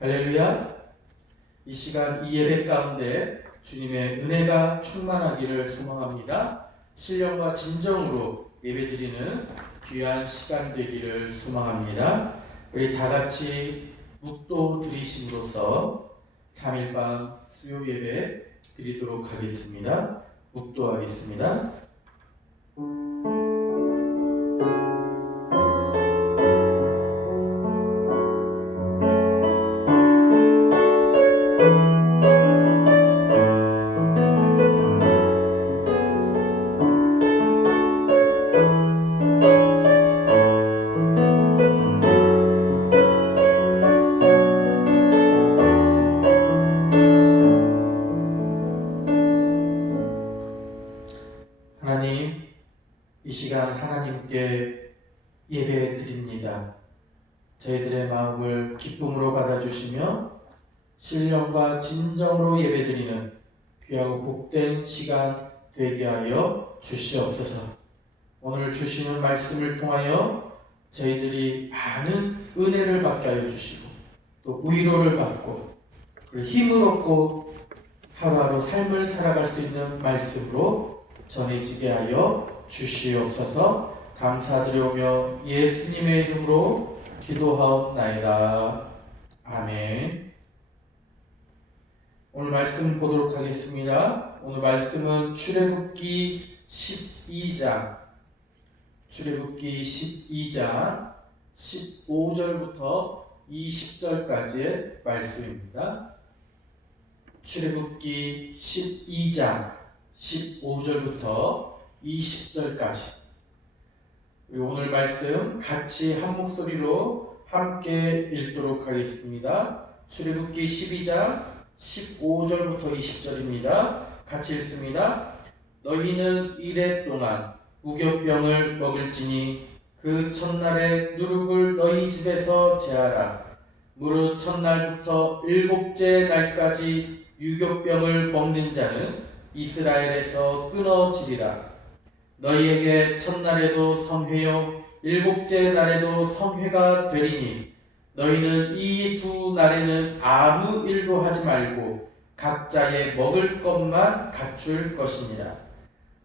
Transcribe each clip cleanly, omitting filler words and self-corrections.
할렐루야. 이 시간 이 예배 가운데 주님의 은혜가 충만하기를 소망합니다. 신령과 진정으로 예배드리는 귀한 시간 되기를 소망합니다. 우리 다 같이 묵도 드리심으로써 3일밤 수요 예배 드리도록 하겠습니다. 묵도하겠습니다. 하나님, 이 시간 하나님께 예배 드립니다. 저희들의 마음을 기쁨으로 받아주시며 신령과 진정으로 예배 드리는 귀하고 복된 시간 되게 하여 주시옵소서. 오늘 주시는 말씀을 통하여 저희들이 많은 은혜를 받게 하여 주시고 또 위로를 받고 힘을 얻고 하루하루 삶을 살아갈 수 있는 말씀으로 전해지게 하여 주시옵소서. 감사드리오며 예수님의 이름으로 기도하옵나이다. 아멘. 오늘 말씀 보도록 하겠습니다. 오늘 말씀은 출애굽기 12장 15절부터 20절까지의 말씀입니다. 출애굽기 12장 15절부터 20절까지 오늘 말씀 같이 한 목소리로 함께 읽도록 하겠습니다. 출애굽기 12장 15절부터 20절입니다. 같이 읽습니다. 너희는 이레 동안 무교병을 먹을지니 그 첫날에 누룩을 너희 집에서 제하라. 무릇 첫날부터 일곱째 날까지 유교병을 먹는 자는 이스라엘에서 끊어지리라. 너희에게 첫날에도 성회요 일곱째 날에도 성회가 되리니 너희는 이 두 날에는 아무 일도 하지 말고 각자의 먹을 것만 갖출 것이니라.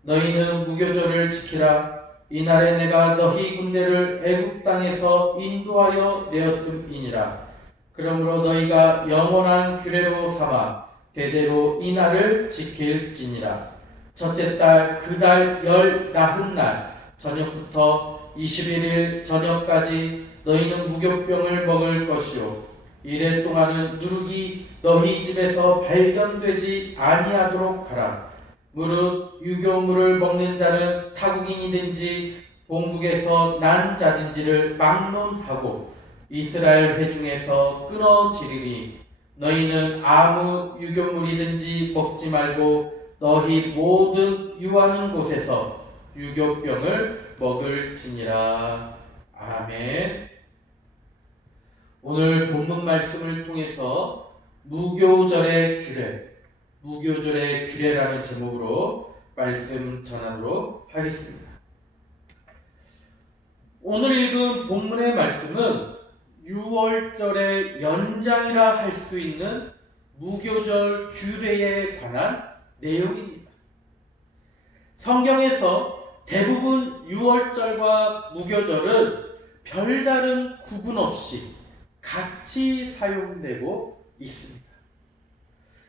너희는 무교절을 지키라. 이날에 내가 너희 군대를 애굽 땅에서 인도하여 내었음이니라. 그러므로 너희가 영원한 규례로 삼아 대대로 이 날을 지킬지니라. 첫째 달 그 달 열 나흔 날 저녁부터 21일 저녁까지 너희는 무교병을 먹을 것이요 이래 동안은 누룩이 너희 집에서 발견되지 아니하도록 하라. 무릇 유교물을 먹는 자는 타국인이든지 본국에서 난 자든지를 막론하고 이스라엘 회중에서 끊어지리니 너희는 아무 유교물이든지 먹지 말고 너희 모든 유하는 곳에서 유교병을 먹을지니라. 아멘. 오늘 본문 말씀을 통해서 무교절의 규례라는 제목으로 말씀 전하도록 하겠습니다. 오늘 읽은 본문의 말씀은 6월절의 연장이라 할 수 있는 무교절 규례에 관한 내용입니다. 성경에서 대부분 6월절과 무교절은 별다른 구분 없이 같이 사용되고 있습니다.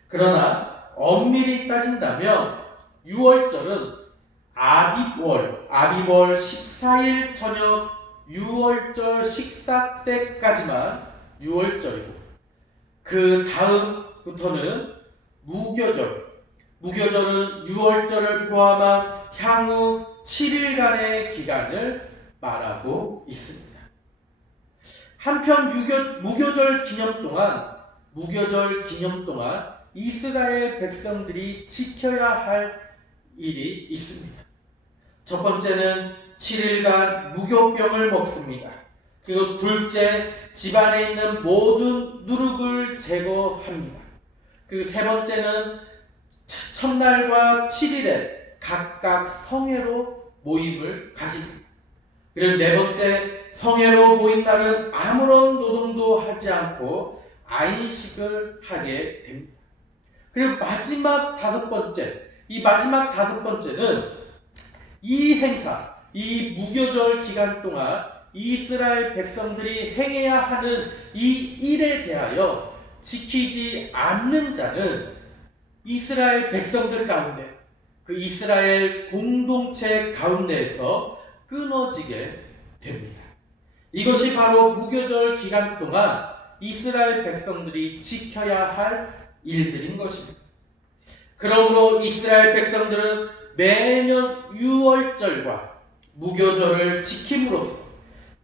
그러나 엄밀히 따진다면 6월절은 아비월 14일 저녁 6월절 식사 때까지만 6월절이고 그 다음부터는 무교절은 6월절을 포함한 향후 7일간의 기간을 말하고 있습니다. 한편 무교절 기념 동안 이스라엘 백성들이 지켜야 할 일이 있습니다. 첫 번째는 7일간 무교병을 먹습니다. 그리고 둘째, 집안에 있는 모든 누룩을 제거합니다. 그리고 세 번째는 첫날과 7일에 각각 성회로 모임을 가집니다. 그리고 네 번째, 성회로 모인 날은 아무런 노동도 하지 않고 안식을 하게 됩니다. 그리고 마지막 다섯 번째, 이 마지막 다섯 번째는 이 행사, 이 무교절 기간 동안 이스라엘 백성들이 행해야 하는 이 일에 대하여 지키지 않는 자는 이스라엘 백성들 가운데, 그 이스라엘 공동체 가운데에서 끊어지게 됩니다. 이것이 바로 무교절 기간 동안 이스라엘 백성들이 지켜야 할 일들인 것입니다. 그러므로 이스라엘 백성들은 매년 유월절과 무교절을 지킴으로써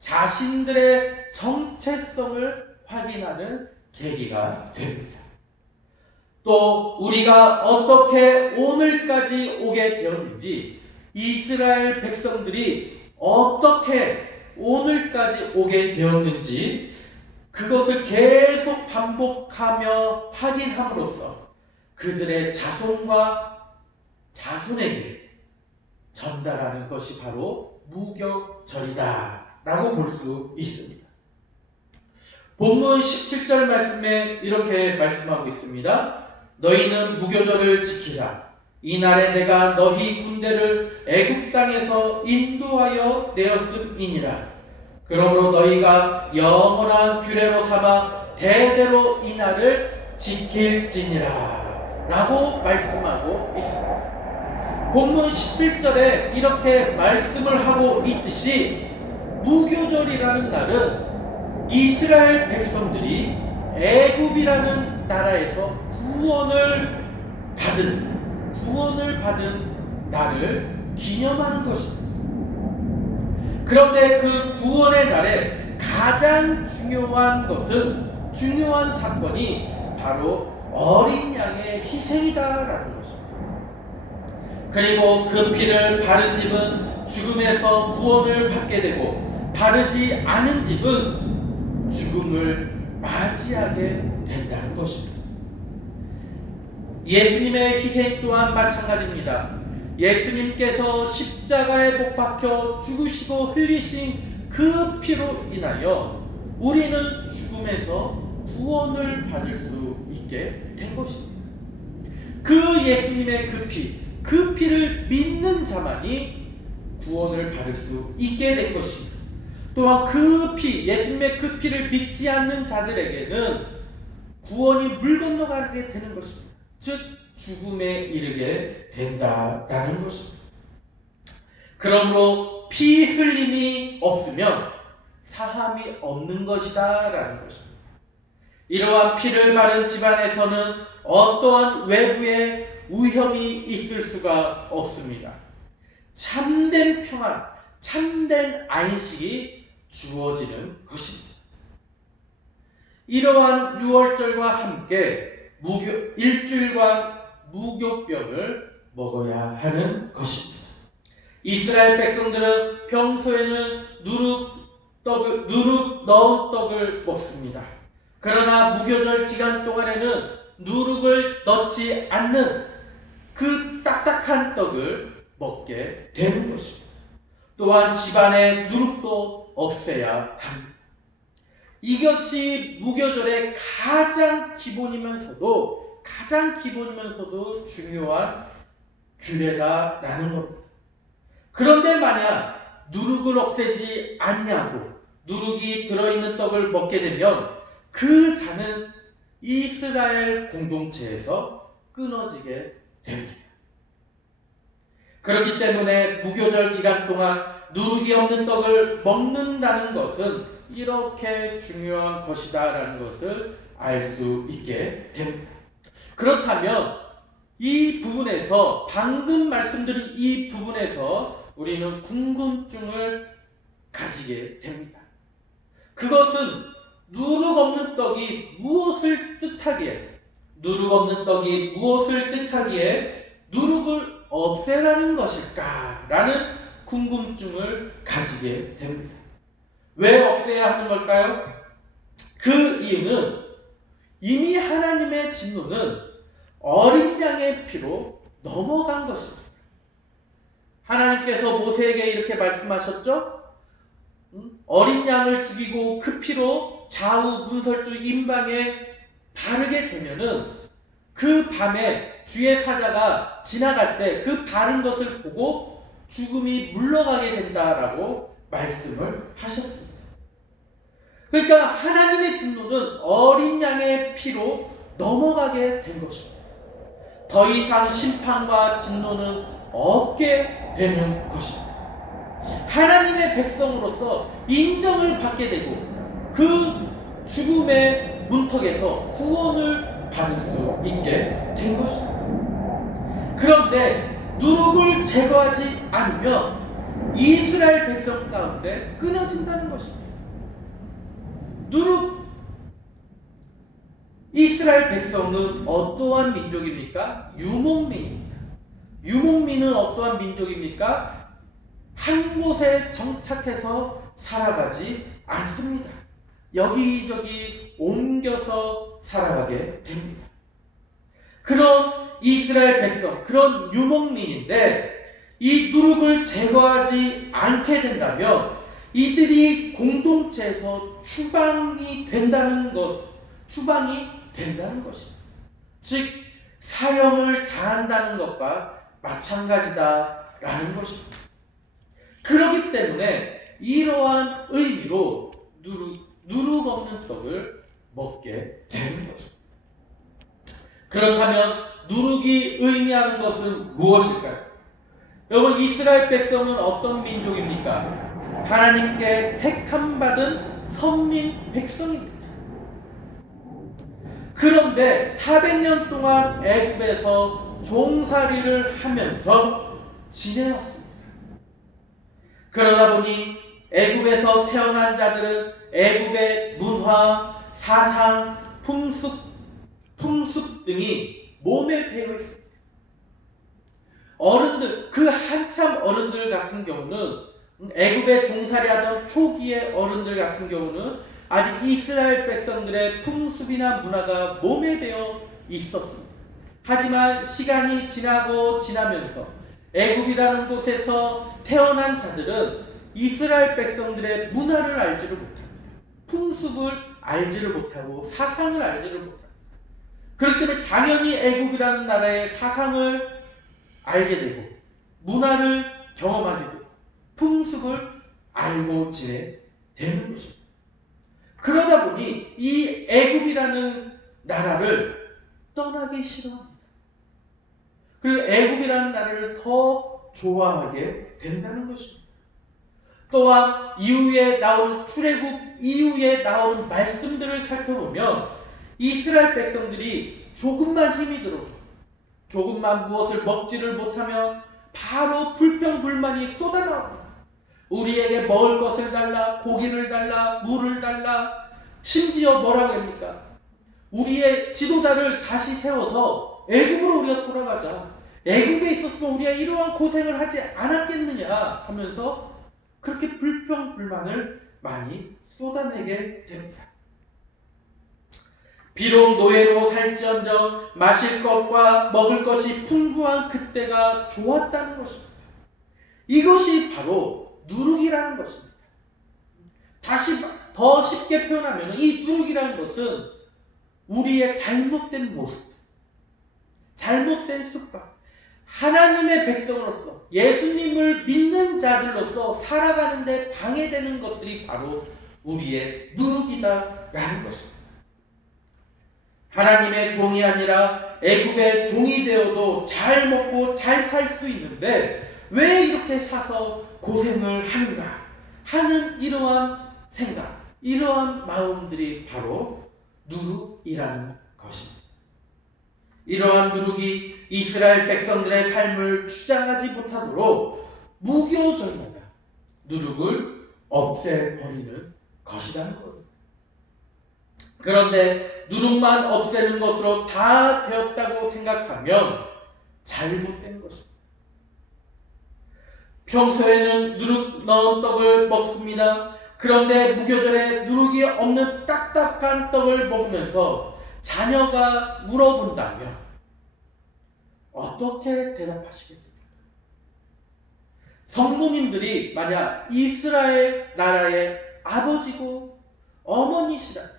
자신들의 정체성을 확인하는 계기가 됩니다. 또 우리가 어떻게 오늘까지 오게 되었는지, 이스라엘 백성들이 어떻게 오늘까지 오게 되었는지 그것을 계속 반복하며 확인함으로써 그들의 자손과 자손에게 전달하는 것이 바로 무교절이다 라고 볼 수 있습니다. 본문 17절 말씀에 이렇게 말씀하고 있습니다. 너희는 무교절을 지키라. 이날에 내가 너희 군대를 애굽 땅에서 인도하여 내었음이니라. 그러므로 너희가 영원한 규례로 삼아 대대로 이날을 지킬지니라 라고 말씀하고 있습니다. 본문 17절에 이렇게 말씀을 하고 있듯이 무교절이라는 날은 이스라엘 백성들이 애굽이라는 나라에서 구원을 받은 날을 기념하는 것입니다. 그런데 그 구원의 날에 가장 중요한 사건이 바로 어린 양의 희생이다라는 것입니다. 그리고 그 피를 바른 집은 죽음에서 구원을 받게 되고, 바르지 않은 집은 죽음을 맞이하게 된다는 것입니다. 예수님의 희생 또한 마찬가지입니다. 예수님께서 십자가에 못 박혀 죽으시고 흘리신 그 피로 인하여 우리는 죽음에서 구원을 받을 수 있게 된 것입니다. 그 예수님의 그 피를 믿는 자만이 구원을 받을 수 있게 된 것입니다. 또한 예수님의 그 피를 믿지 않는 자들에게는 구원이 물 건너가게 되는 것입니다. 즉 죽음에 이르게 된다라는 것입니다. 그러므로 피 흘림이 없으면 사함이 없는 것이다라는 것입니다. 이러한 피를 바른 집안에서는 어떠한 외부의 위험이 있을 수가 없습니다. 참된 평안, 참된 안식이 주어지는 것입니다. 이러한 유월절과 함께 일주일간 무교병을 먹어야 하는 것입니다. 이스라엘 백성들은 평소에는 누룩 넣은 떡을 먹습니다. 그러나 무교절 기간 동안에는 누룩을 넣지 않는 그 딱딱한 떡을 먹게 되는 것입니다. 또한 집안에 누룩도 없애야 합니다. 이것이 무교절의 가장 기본이면서도 중요한 규례다라는 겁니다. 그런데 만약 누룩을 없애지 않냐고 누룩이 들어있는 떡을 먹게 되면 그 자는 이스라엘 공동체에서 끊어지게 됩니다. 그렇기 때문에 무교절 기간 동안 누룩이 없는 떡을 먹는다는 것은 이렇게 중요한 것이다라는 것을 알 수 있게 됩니다. 그렇다면 이 부분에서, 방금 말씀드린 이 부분에서 우리는 궁금증을 가지게 됩니다. 그것은 누룩 없는 떡이 무엇을 뜻하기에 누룩을 없애라는 것일까? 라는 궁금증을 가지게 됩니다. 왜 없애야 하는 걸까요? 그 이유는 이미 하나님의 진노는 어린 양의 피로 넘어간 것입니다. 하나님께서 모세에게 이렇게 말씀하셨죠? 어린 양을 죽이고 그 피로 좌우 문설주 임방에 바르게 되면은 그 밤에 주의 사자가 지나갈 때 그 바른 것을 보고 죽음이 물러가게 된다라고 말씀을 하셨습니다. 그러니까 하나님의 진노는 어린 양의 피로 넘어가게 된 것입니다. 더 이상 심판과 진노는 없게 되는 것입니다. 하나님의 백성으로서 인정을 받게 되고 그 죽음의 문턱에서 구원을 받을 수 있게 된 것입니다. 그런데 누룩을 제거하지 않으면 이스라엘 백성 가운데 끊어진다는 것입니다. 이스라엘 백성은 어떠한 민족입니까? 유목민입니다. 유목민은 어떠한 민족입니까? 한 곳에 정착해서 살아가지 않습니다. 여기저기 옮겨서 살아가게 됩니다. 그런 이스라엘 백성, 그런 유목민인데 이 누룩을 제거하지 않게 된다면 이들이 공동체에서 추방이 된다는 것입니다. 즉 사형을 당한다는 것과 마찬가지다라는 것입니다. 그렇기 때문에 이러한 의미로 누룩 없는 떡을 먹게 되는 것입니다. 그렇다면 누룩이 의미하는 것은 무엇일까요? 여러분, 이스라엘 백성은 어떤 민족입니까? 하나님께 택함받은 선민 백성입니다. 그런데 400년 동안 애굽에서 종살이를 하면서 지내왔습니다. 그러다 보니 애굽에서 태어난 자들은 애굽의 문화, 사상, 풍습 등이 몸에 배어 있습니다. 어른들, 그 한참 어른들 같은 경우는 애굽에 종살이하던 초기의 어른들 같은 경우는 아직 이스라엘 백성들의 풍습이나 문화가 몸에 배어 있었습니다. 하지만 시간이 지나면서 애굽이라는 곳에서 태어난 자들은 이스라엘 백성들의 문화를 알지를 못합니다. 풍습을 알지를 못하고 사상을 알지를 못합니다. 그렇기 때문에 당연히 애굽이라는 나라의 사상을 알게 되고 문화를 경험하게 되고 풍습을 알고 지내야 되는 것입니다. 그러다 보니 이 애굽이라는 나라를 떠나기 싫어합니다. 그리고 애굽이라는 나라를 더 좋아하게 된다는 것입니다. 또한 이후에 나오는 출애굽 이후에 나오는 말씀들을 살펴보면 이스라엘 백성들이 조금만 힘이 들어도 조금만 무엇을 먹지를 못하면 바로 불평불만이 쏟아나옵니다. 우리에게 먹을 것을 달라, 고기를 달라, 물을 달라, 심지어 뭐라고 합니까? 우리의 지도자를 다시 세워서 애굽으로 우리가 돌아가자. 애굽에 있었으면 우리가 이러한 고생을 하지 않았겠느냐 하면서 그렇게 불평불만을 많이 쏟아내게 됩니다. 비록 노예로 살지언정 마실 것과 먹을 것이 풍부한 그때가 좋았다는 것입니다. 이것이 바로 누룩이라는 것입니다. 다시 더 쉽게 표현하면 이 누룩이라는 것은 우리의 잘못된 모습, 잘못된 습관, 하나님의 백성으로서 예수님을 믿는 자들로서 살아가는데 방해되는 것들이 바로 우리의 누룩이다라는 것입니다. 하나님의 종이 아니라 애굽의 종이 되어도 잘 먹고 잘 살 수 있는데 왜 이렇게 사서 고생을 하는가 하는 이러한 생각, 이러한 마음들이 바로 누룩이라는 것입니다. 이러한 누룩이 이스라엘 백성들의 삶을 주장하지 못하도록 무교절마다 누룩을 없애버리는 것이라는 겁니다. 그런데 누룩만 없애는 것으로 다 되었다고 생각하면 잘못된 것입니다. 평소에는 누룩 넣은 떡을 먹습니다. 그런데 무교절에 누룩이 없는 딱딱한 떡을 먹으면서 자녀가 물어본다면 어떻게 대답하시겠습니까? 성도님들이 만약 이스라엘 나라의 아버지고 어머니시라면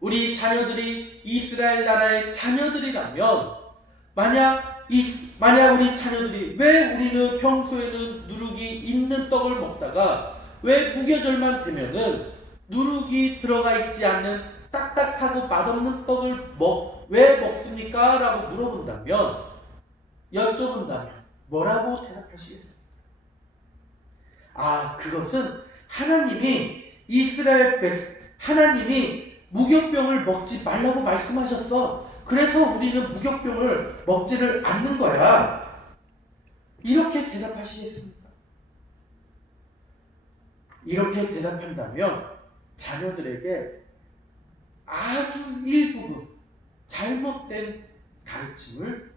우리 자녀들이 이스라엘 나라의 자녀들이라면 만약 우리 자녀들이 왜 우리는 평소에는 누룩이 있는 떡을 먹다가 왜 무교절만 되면은 누룩이 들어가 있지 않는 딱딱하고 맛없는 떡을 왜 먹습니까? 라고 물어본다면, 여쭤본다면 뭐라고 대답하시겠습니까? 그것은 하나님이 무교병을 먹지 말라고 말씀하셨어. 그래서 우리는 무교병을 먹지를 않는 거야. 이렇게 대답하시겠습니까? 이렇게 대답한다면 자녀들에게 아주 일부분 잘못된 가르침을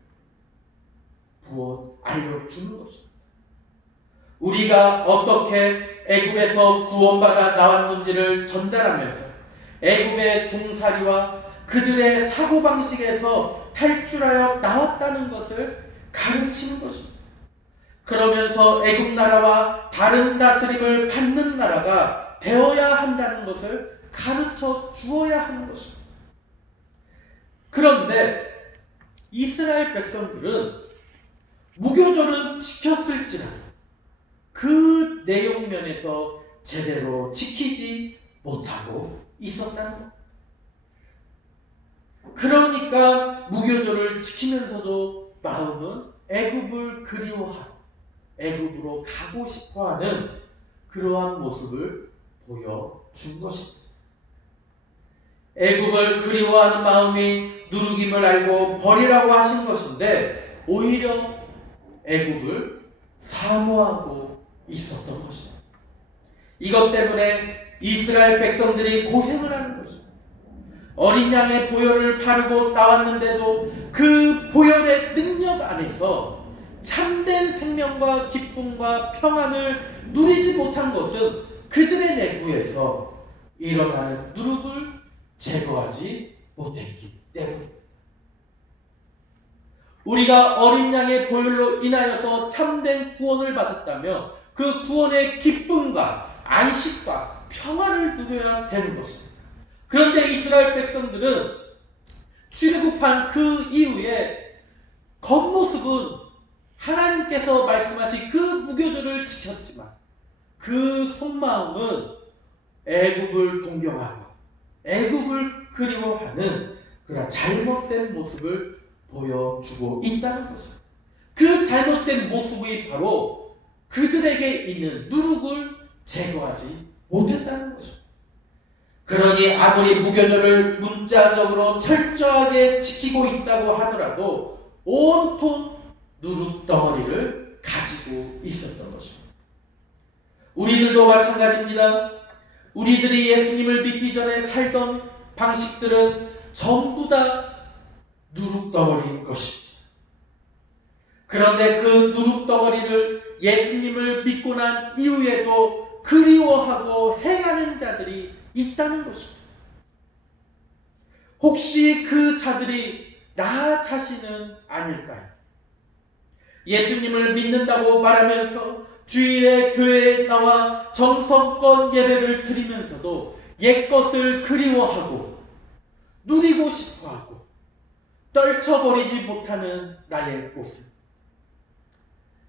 알려주는 것입니다. 우리가 어떻게 애굽에서 구원받아 나왔는지를 전달하면서 애굽의 종살이와 그들의 사고방식에서 탈출하여 나왔다는 것을 가르치는 것입니다. 그러면서 애굽 나라와 다른 다스림을 받는 나라가 되어야 한다는 것을 가르쳐 주어야 하는 것입니다. 그런데 이스라엘 백성들은 무교절은 지켰을지라도 그 내용면에서 제대로 지키지 못하고 있었다는 것. 그러니까 무교절을 지키면서도 마음은 애굽을 그리워하고 애굽으로 가고 싶어하는 그러한 모습을 보여준 것입니다. 애굽을 그리워하는 마음이 누룩임을 알고 버리라고 하신 것인데 오히려 애굽을 사모하고 있었던 것입니다. 이것 때문에 이스라엘 백성들이 고생을 하는 것입니다. 어린 양의 보혈을 바르고 나왔는데도 그 보혈의 능력 안에서 참된 생명과 기쁨과 평안을 누리지 못한 것은 그들의 내부에서 일어나는 누룩을 제거하지 못했기 때문입니다. 우리가 어린 양의 보혈로 인하여서 참된 구원을 받았다며 그 구원의 기쁨과 안식과 평안을 누려야 되는 것입니다. 그런데 이스라엘 백성들은 출애굽한 그 이후에 겉모습은 하나님께서 말씀하신 그 무교절을 지켰지만 그 속마음은 애굽을 동경하고 애굽을 그리워하는 그런 잘못된 모습을 보여주고 있다는 것입니다. 그 잘못된 모습이 바로 그들에게 있는 누룩을 제거하지 못했다는 것입니다. 그러니 아무리 무교절을 문자적으로 철저하게 지키고 있다고 하더라도 온통 누룩덩어리를 가지고 있었던 것입니다. 우리들도 마찬가지입니다. 우리들이 예수님을 믿기 전에 살던 방식들은 전부 다 누룩덩어리인 것입니다. 그런데 그 누룩덩어리를 예수님을 믿고 난 이후에도 그리워하고 행하는 자들이 있다는 것입니다. 혹시 그 자들이 나 자신은 아닐까요? 예수님을 믿는다고 말하면서 주일에 교회에 나와 정성껏 예배를 드리면서도 옛것을 그리워하고 누리고 싶어하고 떨쳐버리지 못하는 나의 모습.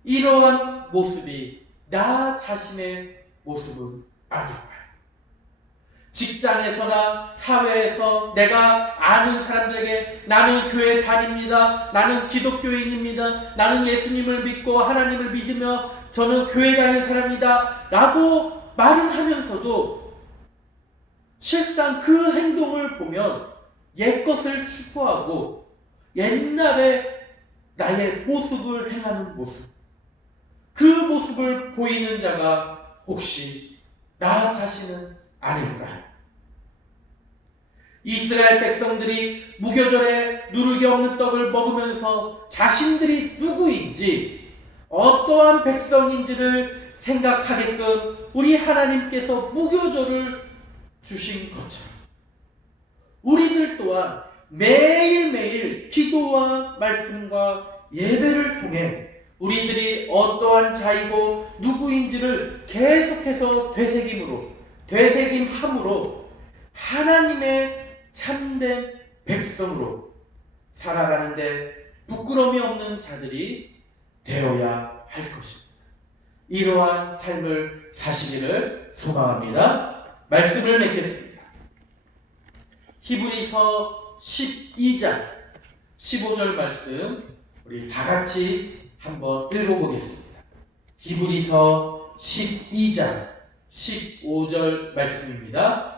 이러한 모습이 나 자신의 모습은 아닐까요? 직장에서나 사회에서 내가 아는 사람들에게 나는 교회 다닙니다. 나는 기독교인입니다. 나는 예수님을 믿고 하나님을 믿으며 저는 교회 다니는 사람이다. 라고 말은 하면서도 실상 그 행동을 보면 옛것을 추구하고 옛날에 나의 모습을 행하는 모습, 그 모습을 보이는 자가 혹시 나 자신은 아닌가? 이스라엘 백성들이 무교절에 누룩이 없는 떡을 먹으면서 자신들이 누구인지 어떠한 백성인지를 생각하게끔 우리 하나님께서 무교절을 주신 것처럼 우리들 또한 매일매일 기도와 말씀과 예배를 통해 우리들이 어떠한 자이고 누구인지를 계속해서 되새김함으로 하나님의 참된 백성으로 살아가는데 부끄러움이 없는 자들이 되어야 할 것입니다. 이러한 삶을 사시기를 소망합니다. 말씀을 맺겠습니다. 히브리서 12장 15절 말씀 우리 다 같이 한번 읽어보겠습니다. 히브리서 12장 15절 말씀입니다.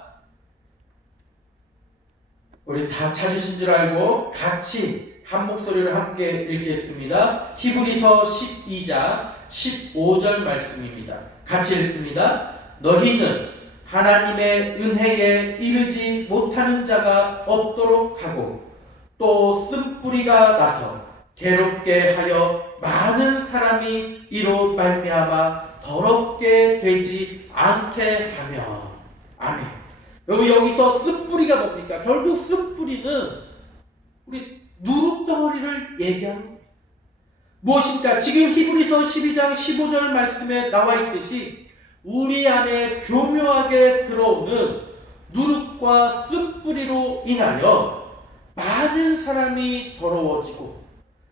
우리 다 찾으신 줄 알고 같이 한 목소리로 함께 읽겠습니다. 히브리서 12장 15절 말씀입니다. 같이 읽습니다. 너희는 하나님의 은혜에 이르지 못하는 자가 없도록 하고 또 쓴뿌리가 나서 괴롭게 하여 많은 사람이 이로 말미암아 더럽게 되지 않게 하며. 아멘. 여러분, 여기서 쓴뿌리가 뭡니까? 결국 쓴뿌리는 우리 누룩덩어리를 얘기하는 겁니다. 무엇입니까? 지금 히브리서 12장 15절 말씀에 나와 있듯이 우리 안에 교묘하게 들어오는 누룩과 쓴뿌리로 인하여 많은 사람이 더러워지고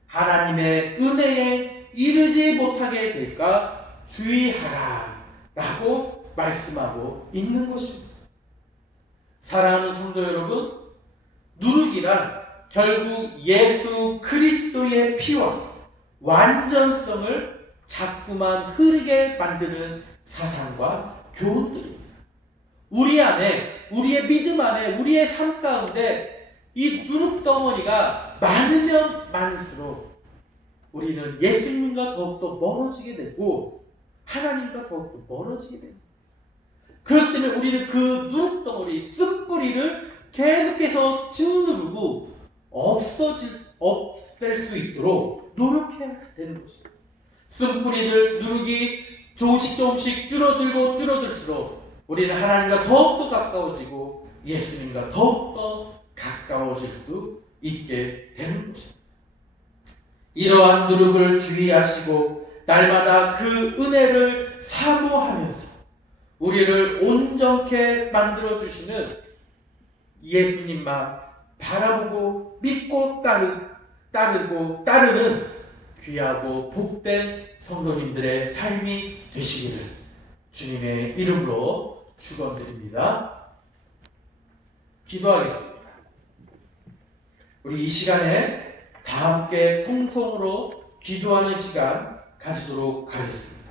하나님의 은혜에 이르지 못하게 될까 주의하라 라고 말씀하고 있는 것입니다. 사랑하는 성도 여러분, 누룩이란 결국 예수 그리스도의 피와 완전성을 자꾸만 흐르게 만드는 사상과 교훈들입니다. 우리 안에, 우리의 믿음 안에, 우리의 삶 가운데 이 누룩덩어리가 많으면 많을수록 우리는 예수님과 더욱더 멀어지게 되고 하나님과 더욱더 멀어지게 됩니다. 그렇기 때문에 우리는 그 누룩덩어리, 쓴뿌리를 계속해서 짓누르고 없앨 수 있도록 노력해야 되는 것입니다. 쓴뿌리들 누룩이 조금씩 줄어들수록 우리는 하나님과 더욱더 가까워지고 예수님과 더욱더 가까워질 수 있게 되는 것입니다. 이러한 누룩을 주의하시고 날마다 그 은혜를 사모하면서 우리를 온전케 만들어주시는 예수님만 바라보고 믿고 따르는 귀하고 복된 성도님들의 삶이 되시기를 주님의 이름으로 축원드립니다. 기도하겠습니다. 우리 이 시간에 다 함께 통성으로 기도하는 시간 가지도록 하겠습니다.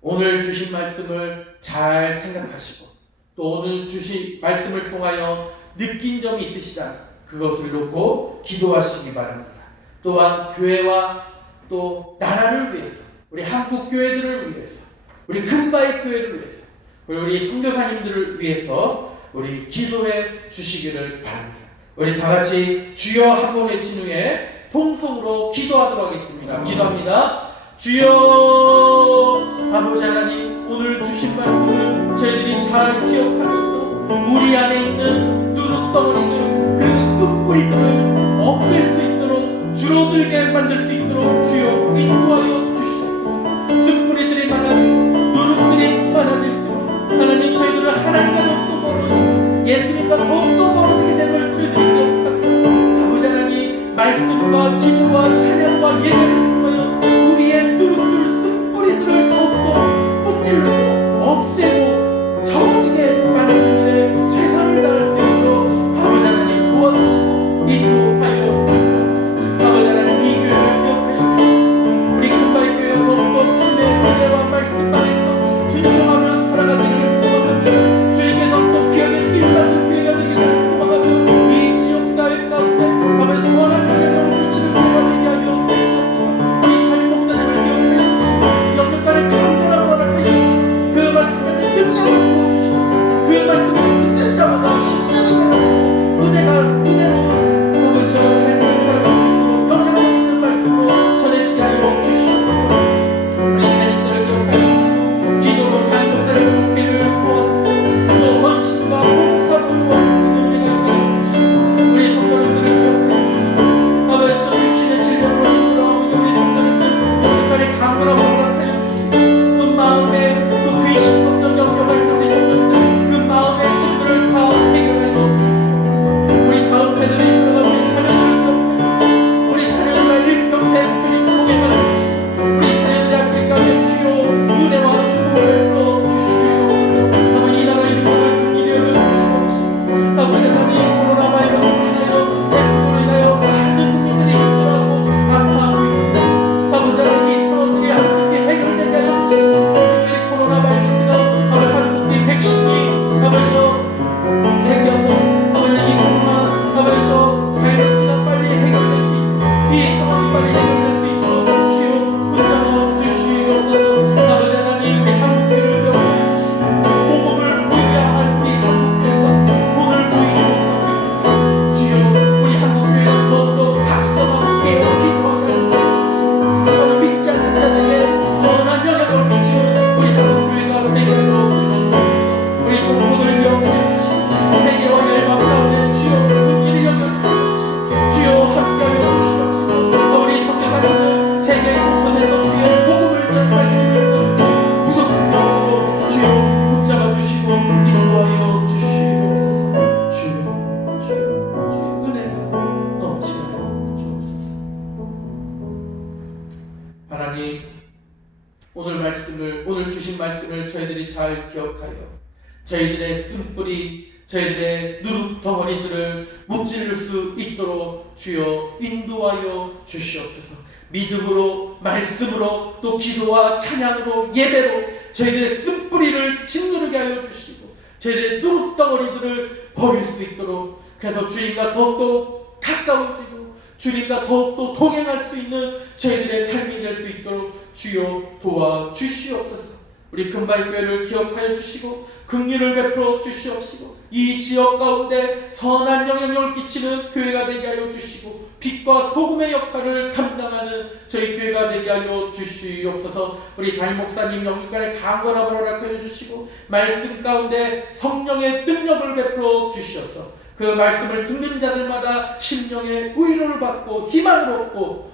오늘 주신 말씀을 잘 생각하시고 또 오늘 주신 말씀을 통하여 느낀 점이 있으시다면 그것을 놓고 기도하시기 바랍니다. 또한 교회와 또 나라를 위해서, 우리 한국 교회들을 위해서, 우리 금바이 교회를 위해서, 우리 선교사님들을 위해서 우리 기도해 주시기를 바랍니다. 우리 다 같이 주여 한번 외친 후에 통성으로 기도하도록 하겠습니다. 기도합니다. 주여, 아버지 하나님, 오늘 주신 말씀을 저희들이 잘 기억하면서 우리 안에 있는 누룩덩어리들, 그 숯불들을 없앨 수 있도록, 줄어들게 만들 수 있도록 주여 인도하여 주시옵소서. 숯불들이 많아지고 누룩들이 많아질수록 하나님, 저희들은 하나님과 더욱더 멀어지고 예수님과 더욱더 멀어지게 됨을 저희들이 기억합니다. 아버지 하나님, 말씀과 기도와 찬양과 예배를 통하여 우리의 누룩들, 숯불들을 더욱더 무찔르고 없애고 적어지게 만드는 일에 최선을 다할 수 있도록 아버지 하나님 도와주시고 인도하여 주시옵소서. 말씀을 저희들이 잘 기억하여 저희들의 쓴뿌리, 저희들의 누룩덩어리들을 무찌를 수 있도록 주여 인도하여 주시옵소서. 믿음으로, 말씀으로, 또 기도와 찬양으로, 예배로 저희들의 쓴뿌리를 짓누르게 하여 주시고 저희들의 누룩덩어리들을 버릴 수 있도록, 그래서 주님과 더욱더 가까워지고 주님과 더욱더 동행할 수 있는 저희들의 삶이 될 수 있도록 주여 도와주시옵소서. 우리 금발교회를 기억하여 주시고 긍휼을 베풀어 주시옵시고 이 지역 가운데 선한 영향력을 끼치는 교회가 되게 하여 주시고 빛과 소금의 역할을 감당하는 저희 교회가 되게 하여 주시옵소서. 우리 담임 목사님 영육간의 강건함을 허락하여 주시고 말씀 가운데 성령의 능력을 베풀어 주시옵소서. 그 말씀을 듣는 자들마다 심령의 위로를 받고 희망을 얻고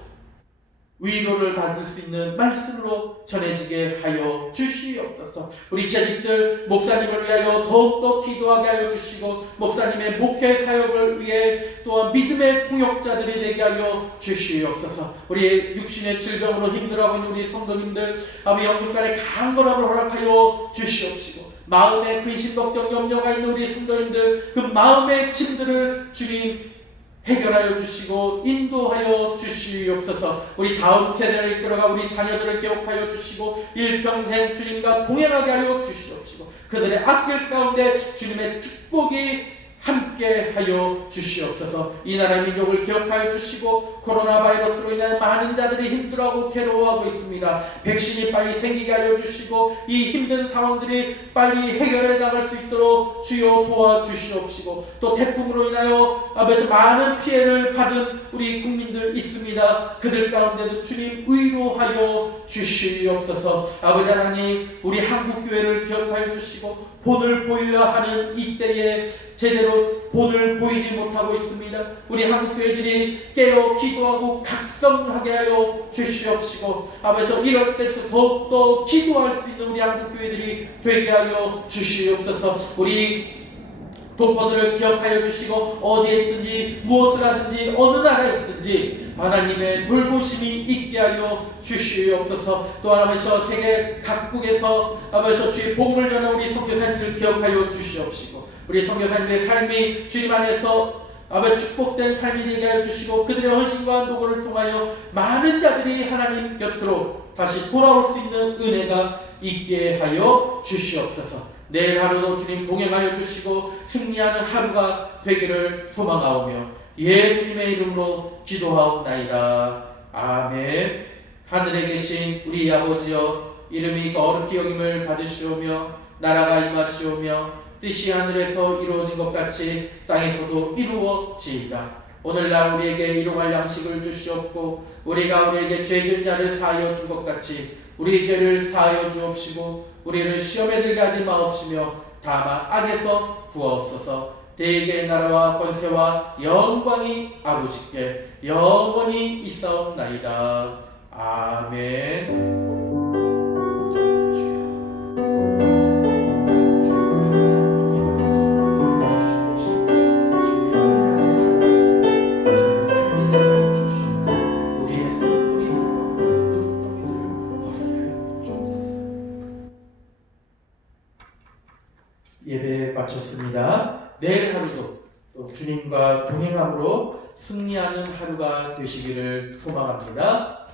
위로를 받을 수 있는 말씀으로 전해지게 하여 주시옵소서. 우리 재직들 목사님을 위하여 더욱더 기도하게 하여 주시고 목사님의 목회 사역을 위해 또한 믿음의 동역자들이 되게 하여 주시옵소서. 우리 육신의 질병으로 힘들어하고 있는 우리 성도님들 아버지 영육간의 강건함을 허락하여 주시옵시고 마음에 근심 걱정 염려가 있는 우리 성도님들 그 마음의 짐들을 주님 해결하여 주시고 인도하여 주시옵소서. 우리 다음 세대를 이끌어가 우리 자녀들을 기억하여 주시고 일평생 주님과 동행하게 하여 주시옵시고 그들의 앞길 가운데 주님의 축복이 함께 하여 주시옵소서. 이 나라 민족을 기억하여 주시고 코로나 바이러스로 인한 많은 자들이 힘들어하고 괴로워하고 있습니다. 백신이 빨리 생기게 하여 주시고 이 힘든 상황들이 빨리 해결해 나갈 수 있도록 주여 도와주시옵시고 또 태풍으로 인하여 아버지 많은 피해를 받은 우리 국민들 있습니다. 그들 가운데도 주님 위로하여 주시옵소서. 아버지 하나님 우리 한국교회를 기억하여 주시고 본을 보여야 하는 이때에 제대로 본을 보이지 못하고 있습니다. 우리 한국교회들이 깨어 기도하고 각성하게 하여 주시옵시고 아버지 이럴 때서 더욱더 기도할 수 있는 우리 한국교회들이 되게 하여 주시옵소서. 우리 동포들을 기억하여 주시고 어디에 있든지 무엇을 하든지 어느 나라에 있든지 하나님의 돌보심이 있게 하여 주시옵소서. 또한 아버지 세계 각국에서 아버지 주의 복음을 전하는 우리 선교사님들 기억하여 주시옵시고 우리 선교사님들의 삶이 주님 안에서 아버지 축복된 삶이 되게 하여 주시고 그들의 헌신과 노고를 통하여 많은 자들이 하나님 곁으로 다시 돌아올 수 있는 은혜가 있게 하여 주시옵소서. 내일 하루도 주님 동행하여 주시고 승리하는 하루가 되기를 소망하오며 예수님의 이름으로 기도하옵나이다. 아멘. 하늘에 계신 우리 아버지여 이름이 거룩히 여김을 받으시오며 나라가 임하시오며 뜻이 하늘에서 이루어진 것 같이 땅에서도 이루어지이다. 오늘날 우리에게 일용할 양식을 주시옵고 우리가 우리에게 죄진 자를 사하여 준 것 같이 우리 죄를 사하여 주옵시고 우리를 시험에 들게 하지 마옵시며 다만 악에서 구하옵소서. 대개의 나라와 권세와 영광이 아버지께 영원히 있사옵나이다. 아멘. 예배 마쳤습니다. 내일 하루도 또 주님과 동행함으로 승리하는 하루가 되시기를 소망합니다.